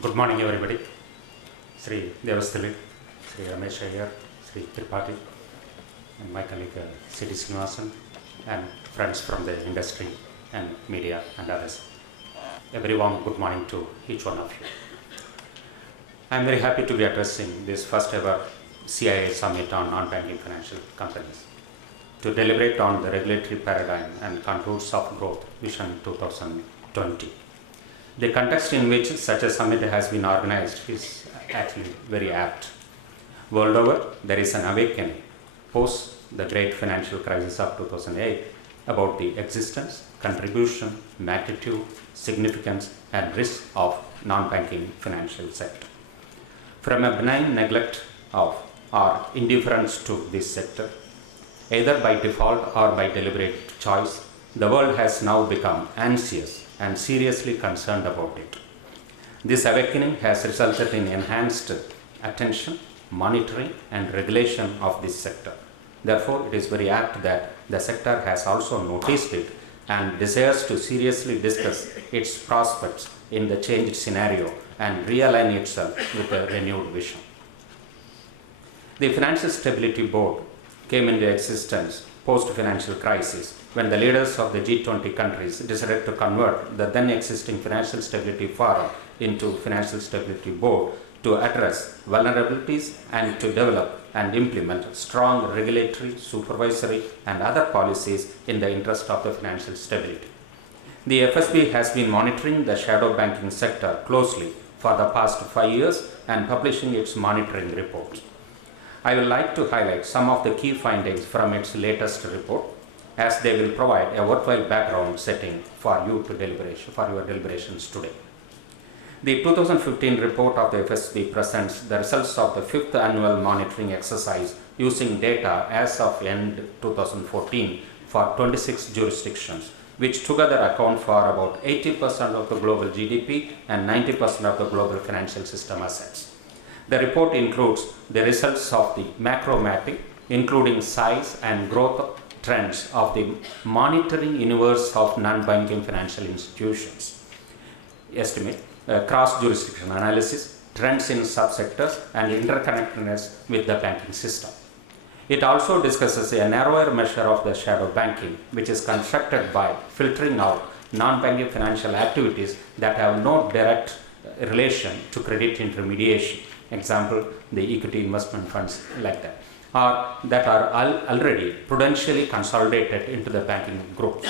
Good morning, everybody. Sri Devasthili, Sri Ramesh Iyer, Sri Tripathi, and my colleague C.D. Srinivasan, and friends from the industry and media and others. A very warm good morning to each one of you. I am very happy to be addressing this first ever CIA Summit on non-banking financial companies to deliberate on the regulatory paradigm and contours of growth vision 2020. The context in which such a summit has been organized is actually very apt. World over, there is an awakening post the great financial crisis of 2008 about the existence, contribution, magnitude, significance, and risk of non-banking financial sector. From a benign neglect of or indifference to this sector, either by default or by deliberate choice, the world has now become anxious and seriously concerned about it. This awakening has resulted in enhanced attention, monitoring, and regulation of this sector. Therefore, it is very apt that the sector has also noticed it and desires to seriously discuss its prospects in the changed scenario and realign itself with a renewed vision. The Financial Stability Board came into existence post-financial crisis when the leaders of the G20 countries decided to convert the then existing Financial Stability Forum into Financial Stability Board to address vulnerabilities and to develop and implement strong regulatory, supervisory, and other policies in the interest of the financial stability. The FSB has been monitoring the shadow banking sector closely for the past 5 years and publishing its monitoring reports. I would like to highlight some of the key findings from its latest report, as they will provide a worthwhile background setting for your deliberations today. The 2015 report of the FSB presents the results of the 5th annual monitoring exercise using data as of end 2014 for 26 jurisdictions, which together account for about 80% of the global GDP and 90% of the global financial system assets. The report includes the results of the macro mapping, including size and growth trends of the monitoring universe of non-banking financial institutions, estimate, cross-jurisdiction analysis, trends in subsectors, and interconnectedness with the banking system. It also discusses a narrower measure of the shadow banking, which is constructed by filtering out non-banking financial activities that have no direct relation to credit intermediation. Example, the equity investment funds like that, or that are already prudentially consolidated into the banking group.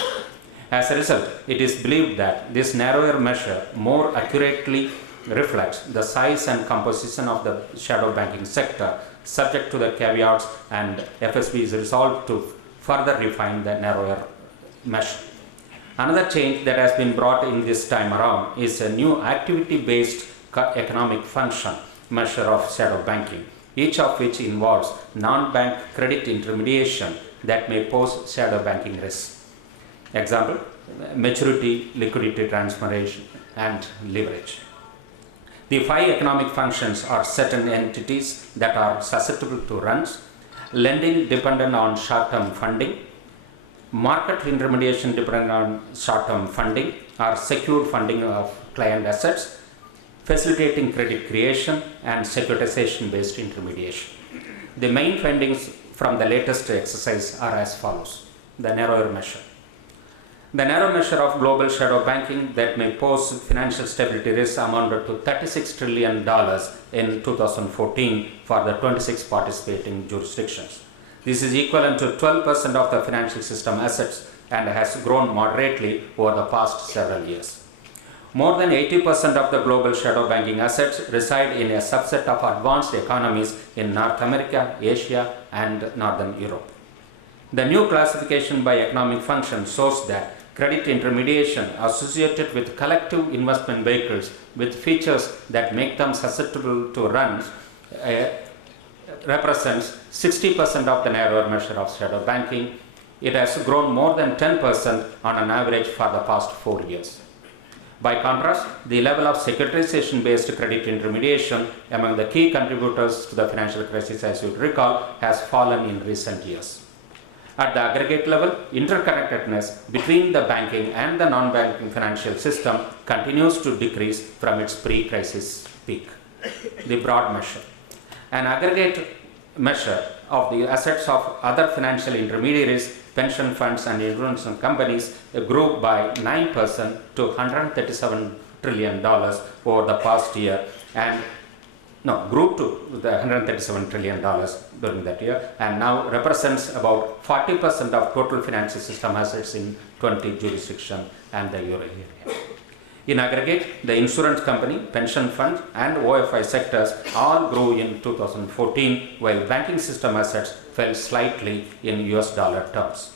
As a result, it is believed that this narrower measure more accurately reflects the size and composition of the shadow banking sector, subject to the caveats, and FSB is resolved to further refine the narrower measure. Another change that has been brought in this time around is a new activity-based economic function measure of shadow banking, each of which involves non-bank credit intermediation that may pose shadow banking risks. Example, maturity, liquidity transformation, and leverage. The 5 economic functions are certain entities that are susceptible to runs, lending dependent on short-term funding, market intermediation dependent on short-term funding or secured funding of client assets, facilitating credit creation, and securitization-based intermediation. The main findings from the latest exercise are as follows. The narrower measure. The narrow measure of global shadow banking that may pose financial stability risks amounted to $36 trillion in 2014 for the 26 participating jurisdictions. This is equivalent to 12% of the financial system assets and has grown moderately over the past several years. More than 80% of the global shadow banking assets reside in a subset of advanced economies in North America, Asia, and Northern Europe. The new classification by economic function shows that credit intermediation associated with collective investment vehicles with features that make them susceptible to runs represents 60% of the narrower measure of shadow banking. It has grown more than 10% on an average for the past 4 years. By contrast, the level of securitization-based credit intermediation among the key contributors to the financial crisis, as you recall, has fallen in recent years. At the aggregate level, interconnectedness between the banking and the non-banking financial system continues to decrease from its pre-crisis peak. The broad measure. An aggregate measure of the assets of other financial intermediaries, pension funds and insurance companies grew by 9% to $137 trillion over the past year grew to the $137 trillion during that year, and now represents about 40% of total financial system assets in 20 jurisdictions and the euro area. In aggregate, the insurance company, pension fund and OFI sectors all grew in 2014, while banking system assets fell slightly in US dollar terms.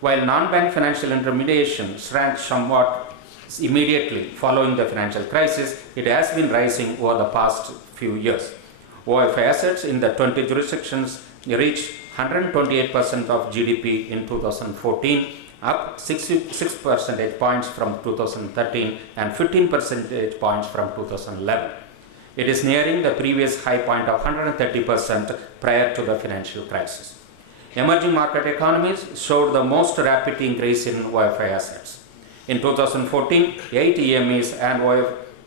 While non-bank financial intermediation shrank somewhat immediately following the financial crisis, it has been rising over the past few years. OFI assets in the 20 jurisdictions reached 128% of GDP in 2014, up 6 percentage points from 2013 and 15 percentage points from 2011. It is nearing the previous high point of 130% prior to the financial crisis. Emerging market economies showed the most rapid increase in OFI assets. In 2014, 8 EMEs and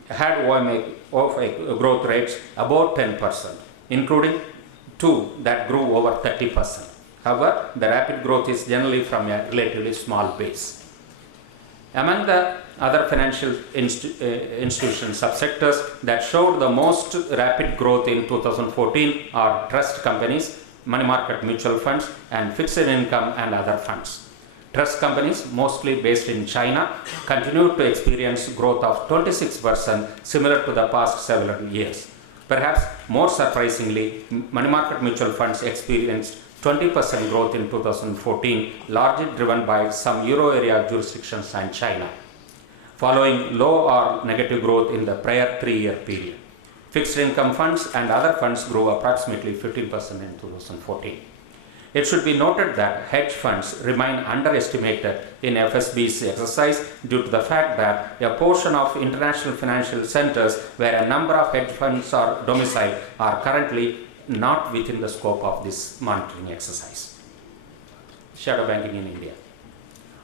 had OFI growth rates above 10%, including 2 that grew over 30%. However, the rapid growth is generally from a relatively small base. Among the other financial institution subsectors that showed the most rapid growth in 2014 are trust companies, money market mutual funds, and fixed income and other funds. Trust companies, mostly based in China, continued to experience growth of 26%, similar to the past several years. Perhaps more surprisingly, money market mutual funds experienced 20% growth in 2014, largely driven by some euro area jurisdictions and China, following low or negative growth in the prior 3-year period. Fixed income funds and other funds grew approximately 15% in 2014. It should be noted that hedge funds remain underestimated in FSB's exercise due to the fact that a portion of international financial centers where a number of hedge funds are domiciled are currently not within the scope of this monitoring exercise. Shadow banking in India.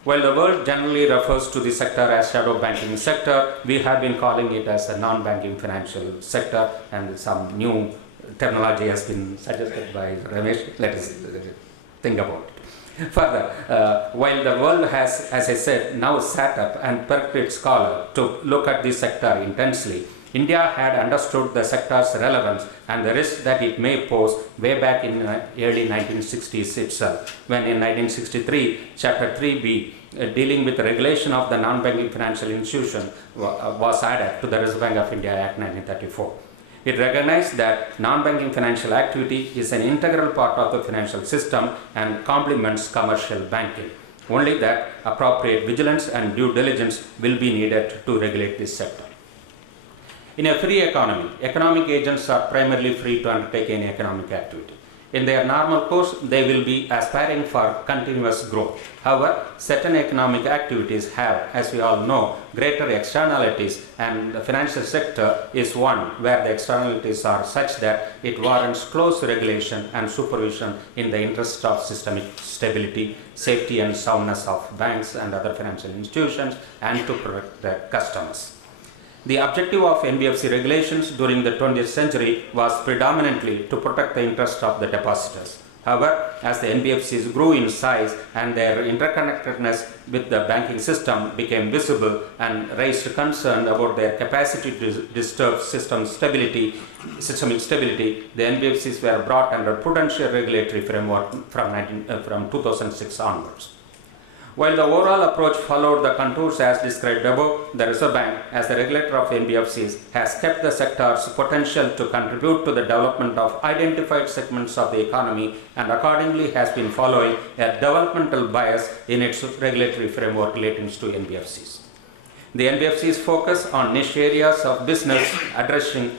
While the world generally refers to the sector as shadow banking sector, we have been calling it as a non-banking financial sector, and some new terminology has been suggested by Ramesh. Let us think about it. Further, while the world has, as I said, now sat up and perked its collar to look at this sector intensely, India had understood the sector's relevance and the risk that it may pose way back in early 1960s itself, when in 1963, Chapter 3B, dealing with the regulation of the non-banking financial institution, was added to the Reserve Bank of India Act 1934. It recognized that non-banking financial activity is an integral part of the financial system and complements commercial banking. Only that appropriate vigilance and due diligence will be needed to regulate this sector. In a free economy, economic agents are primarily free to undertake any economic activity. In their normal course, they will be aspiring for continuous growth. However, certain economic activities have, as we all know, greater externalities, and the financial sector is one where the externalities are such that it warrants close regulation and supervision in the interest of systemic stability, safety and soundness of banks and other financial institutions, and to protect their customers. The objective of NBFC regulations during the 20th century was predominantly to protect the interest of the depositors. However, as the NBFCs grew in size and their interconnectedness with the banking system became visible and raised concern about their capacity to disturb systemic stability, the NBFCs were brought under prudential regulatory framework from 2006 onwards. While the overall approach followed the contours as described above, the Reserve Bank, as the regulator of NBFCs, has kept the sector's potential to contribute to the development of identified segments of the economy and accordingly has been following a developmental bias in its regulatory framework relating to NBFCs. The NBFCs focus on niche areas of business addressing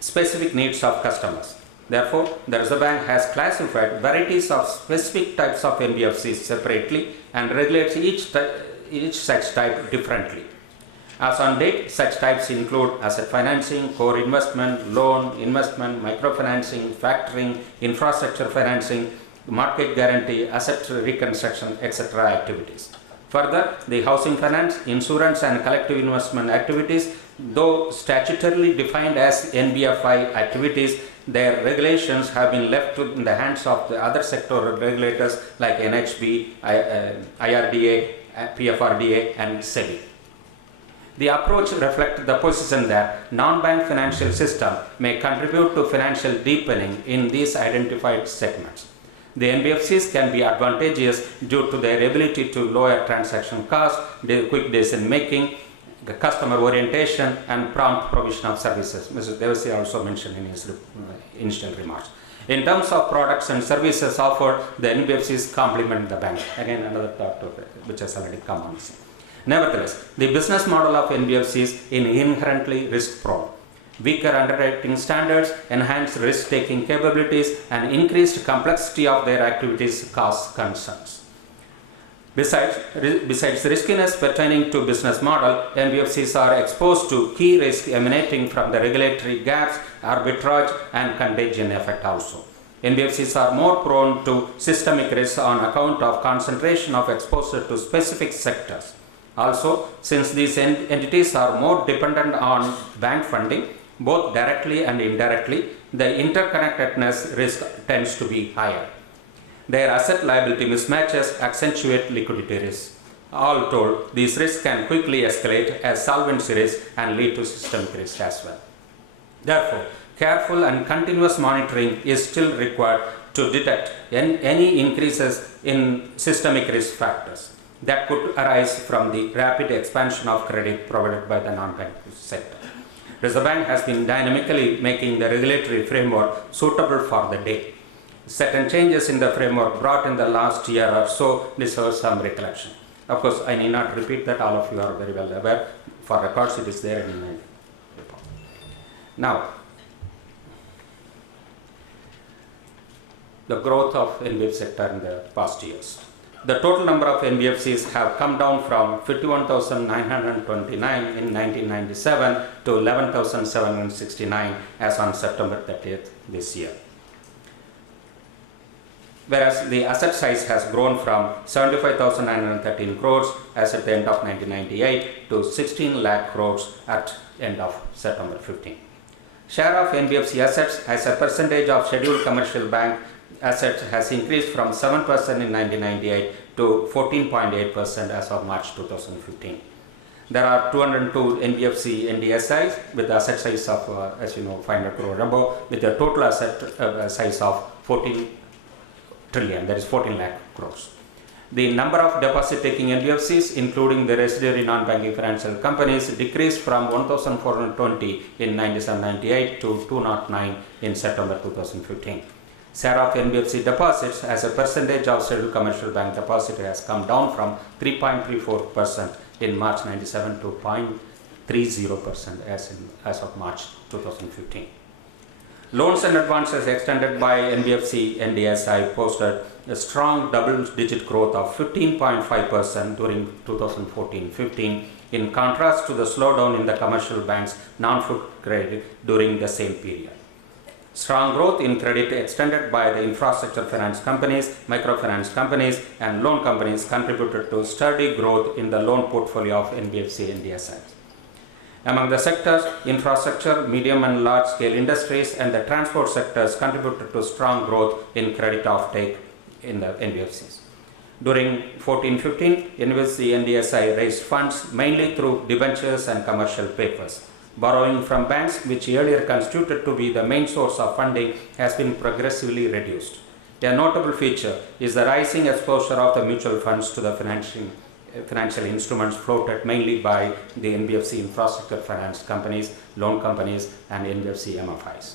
specific needs of customers. Therefore, the Reserve Bank has classified varieties of specific types of NBFCs separately and regulates each such type differently. As on date, such types include asset financing, core investment, loan, investment, microfinancing, factoring, infrastructure financing, market guarantee, asset reconstruction, etc. activities. Further, the housing finance, insurance and collective investment activities, though statutorily defined as NBFI activities, their regulations have been left in the hands of the other sectoral regulators like NHB, IRDA, PFRDA and SEBI. The approach reflects the position that non-bank financial system may contribute to financial deepening in these identified segments. The NBFCs can be advantageous due to their ability to lower transaction costs, quick decision making, customer orientation and prompt provision of services. Mr. Devasi also mentioned in his initial remarks. In terms of products and services offered, the NBFCs complement the bank. Again, another thought which has already come on. Nevertheless, the business model of NBFCs is inherently risk-prone. Weaker underwriting standards, enhanced risk-taking capabilities, and increased complexity of their activities cause concerns. Besides riskiness pertaining to business model, NBFCs are exposed to key risks emanating from the regulatory gaps, arbitrage, and contagion effect also. NBFCs are more prone to systemic risks on account of concentration of exposure to specific sectors. Also, since these entities are more dependent on bank funding, both directly and indirectly, the interconnectedness risk tends to be higher. Their asset liability mismatches accentuate liquidity risk. All told, these risks can quickly escalate as solvency risk and lead to systemic risk as well. Therefore, careful and continuous monitoring is still required to detect any increases in systemic risk factors that could arise from the rapid expansion of credit provided by the non-bank sector. Reserve Bank has been dynamically making the regulatory framework suitable for the day. Certain changes in the framework brought in the last year or so deserve some recollection. Of course, I need not repeat that, all of you are very well aware. For records, it is there in my report. Now, the growth of NBFC sector in the past years. The total number of NBFCs have come down from 51,929 in 1997 to 11,769 as on September 30th this year. Whereas the asset size has grown from 75,913 crores as at the end of 1998 to 16 lakh crores at end of September 15. Share of NBFC assets as a percentage of scheduled commercial bank assets has increased from 7% in 1998 to 14.8% as of March 2015. There are 202 NBFC NDSIs with asset size of, as you know, 500 crore above, with a total asset size of 14 trillion, that is 14 lakh crores. The number of deposit-taking NBFCs, including the residuary non-banking financial companies, decreased from 1,420 in 97-98 to 209 in September 2015. Share of NBFC deposits as a percentage of scheduled commercial bank deposit has come down from 3.34% in March 97 to 0.30% as of March 2015. Loans and advances extended by NBFC NDSI posted a strong double-digit growth of 15.5% during 2014-15, in contrast to the slowdown in the commercial bank's non-food credit during the same period. Strong growth in credit extended by the infrastructure finance companies, microfinance companies, and loan companies contributed to steady growth in the loan portfolio of NBFC NDSI. Among the sectors, infrastructure, medium and large scale industries, and the transport sectors contributed to strong growth in credit offtake in the NBFCs. During 14-15, NBFC NDSI raised funds mainly through debentures and commercial papers. Borrowing from banks, which earlier constituted to be the main source of funding, has been progressively reduced. A notable feature is the rising exposure of the mutual funds to the financial instruments floated mainly by the NBFC infrastructure finance companies, loan companies, and NBFC MFIs.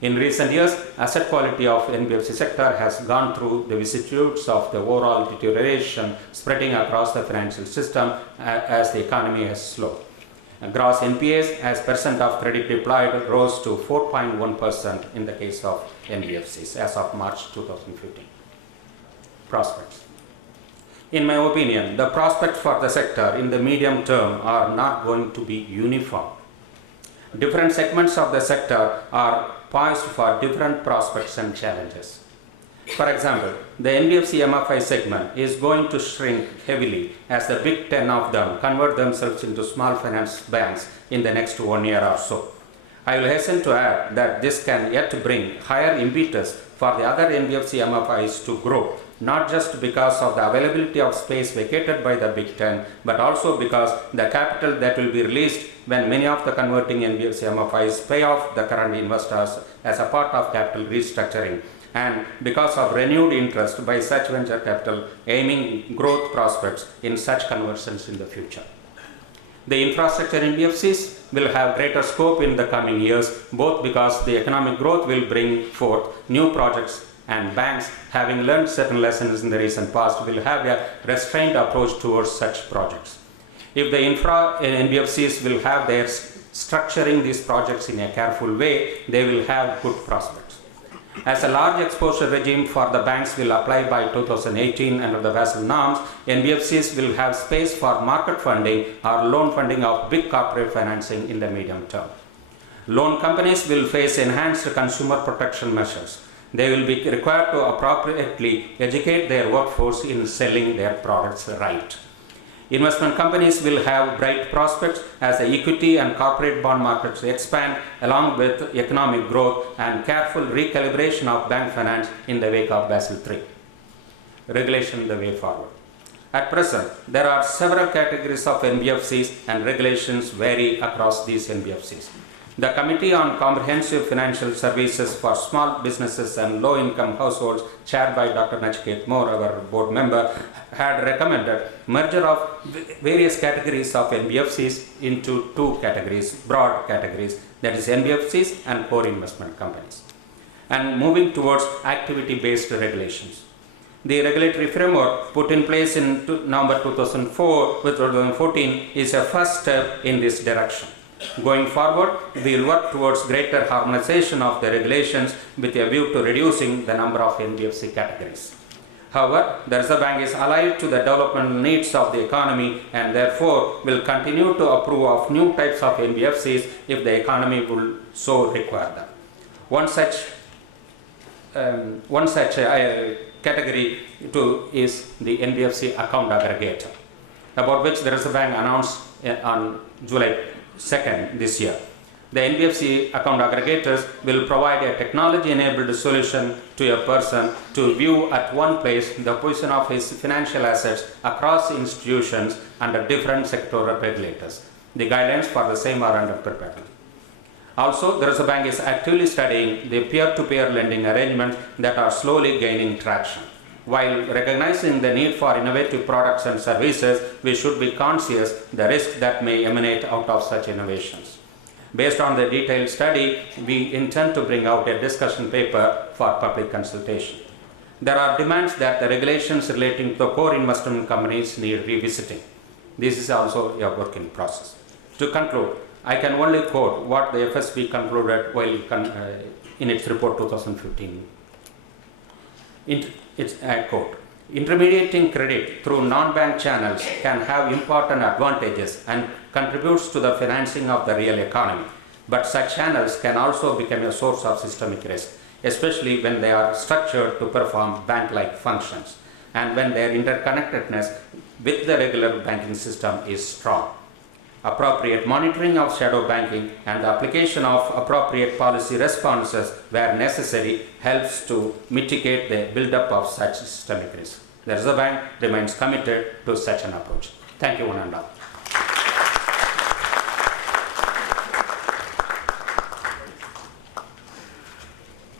In recent years, asset quality of NBFC sector has gone through the vicissitudes of the overall deterioration spreading across the financial system as the economy has slowed. Gross NPAs as percent of credit deployed rose to 4.1% in the case of NBFCs as of March 2015. Prospects. In my opinion, the prospects for the sector in the medium term are not going to be uniform. Different segments of the sector are poised for different prospects and challenges. For example, the NBFC MFI segment is going to shrink heavily as the big 10 of them convert themselves into small finance banks in the next 1 year or so. I will hasten to add that this can yet bring higher impetus for the other NBFC MFIs to grow, not just because of the availability of space vacated by the Big 10, but also because the capital that will be released when many of the converting NBFC MFIs pay off the current investors as a part of capital restructuring, and because of renewed interest by such venture capital aiming growth prospects in such conversions in the future. The infrastructure NBFCs will have greater scope in the coming years, both because the economic growth will bring forth new projects, and banks, having learned certain lessons in the recent past, will have a restrained approach towards such projects. If the infra NBFCs will have their structuring these projects in a careful way, they will have good prospects. As a large exposure regime for the banks will apply by 2018 under the Basel norms, NBFCs will have space for market funding or loan funding of big corporate financing in the medium term. Loan companies will face enhanced consumer protection measures. They will be required to appropriately educate their workforce in selling their products right. Investment companies will have bright prospects as the equity and corporate bond markets expand, along with economic growth and careful recalibration of bank finance in the wake of Basel III. Regulation the way forward. At present, there are several categories of NBFCs and regulations vary across these NBFCs. The Committee on Comprehensive Financial Services for Small Businesses and Low-Income Households, chaired by Dr. Nachiket Moore, our board member, had recommended merger of various categories of NBFCs into two categories, broad categories, that is NBFCs and core investment companies, and moving towards activity-based regulations. The regulatory framework put in place in November 2014 is a first step in this direction. Going forward, we will work towards greater harmonization of the regulations with a view to reducing the number of NBFC categories. However, the Reserve Bank is alive to the developmental needs of the economy and therefore will continue to approve of new types of NBFCs if the economy will so require them. One such category too is the NBFC account aggregator, about which the Reserve Bank announced on July 2nd this year. The NBFC account aggregators will provide a technology-enabled solution to a person to view at one place the position of his financial assets across institutions under different sectoral regulators. The guidelines for the same are under preparation. Also, the Reserve Bank is actively studying the peer-to-peer lending arrangements that are slowly gaining traction. While recognizing the need for innovative products and services, we should be conscious the risk that may emanate out of such innovations. Based on the detailed study, we intend to bring out a discussion paper for public consultation. There are demands that the regulations relating to the core investment companies need revisiting. This is also a work in process. To conclude, I can only quote what the FSB concluded while in its report 2015. I quote, "Intermediating credit through non-bank channels can have important advantages and contributes to the financing of the real economy. But such channels can also become a source of systemic risk, especially when they are structured to perform bank-like functions and when their interconnectedness with the regular banking system is strong. Appropriate monitoring of shadow banking and the application of appropriate policy responses where necessary helps to mitigate the buildup of such systemic risk. The Reserve Bank remains committed to such an approach." Thank you, one and all.